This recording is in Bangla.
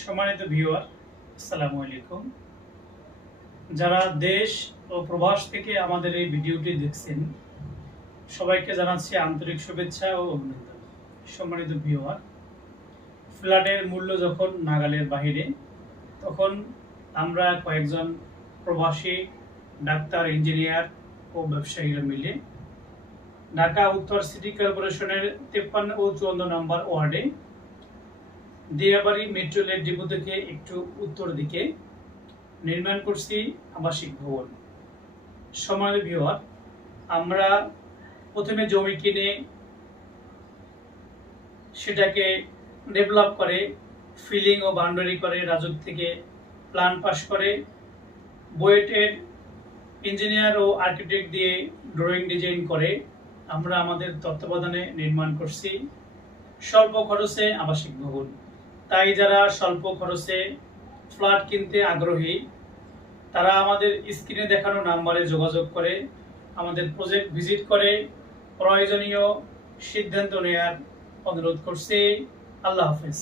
সম্মানিত ভিউয়ার, আসসালামু আলাইকুম। যারা দেশ ও প্রবাস থেকে আমাদের এই ভিডিওটি দেখছেন, সবাইকে জানাচ্ছি আন্তরিক শুভেচ্ছা ও অভিনন্দন। সম্মানিত ভিউয়ার, ফ্ল্যাটের মূল্য যখন নাগালের বাহিরে, তখন আমরা কয়েকজন প্রবাসী ডাক্তার, ইঞ্জিনিয়ার ও ব্যবসায়ীরা মিলে ঢাকা উত্তর সিটি কর্পোরেশনের 53 ও 54 নম্বর ওয়ার্ডে দিয়াবাড়ি মেট্রো রেল ডিপো থেকে একটু উত্তর দিকে নির্মাণ করছি আবাসিক ভবন। সম্মানিত ভিউয়ার, আমরা প্রথমে জমি কিনে সেটাকে ডেভেলপ করে ফিলিং ও বাউন্ডারি করে, রাজুক থেকে প্ল্যান পাস করে, বুয়েটের ইঞ্জিনিয়ার ও আর্কিটেক্ট দিয়ে ড্রয়িং ডিজাইন করে আমরা আমাদের তত্ত্বাবধানে নির্মাণ করছি স্বল্প খরচে আবাসিক ভবন। তাই যারা স্বল্প খরচে ফ্ল্যাট কিনতে আগ্রহী, তারা আমাদের স্ক্রিনে দেখানো নাম্বারে যোগাযোগ করে আমাদের প্রজেক্ট ভিজিট করে প্রয়োজনীয় সিদ্ধান্ত নেয়ার অনুরোধ করছি। আল্লাহ হাফেজ।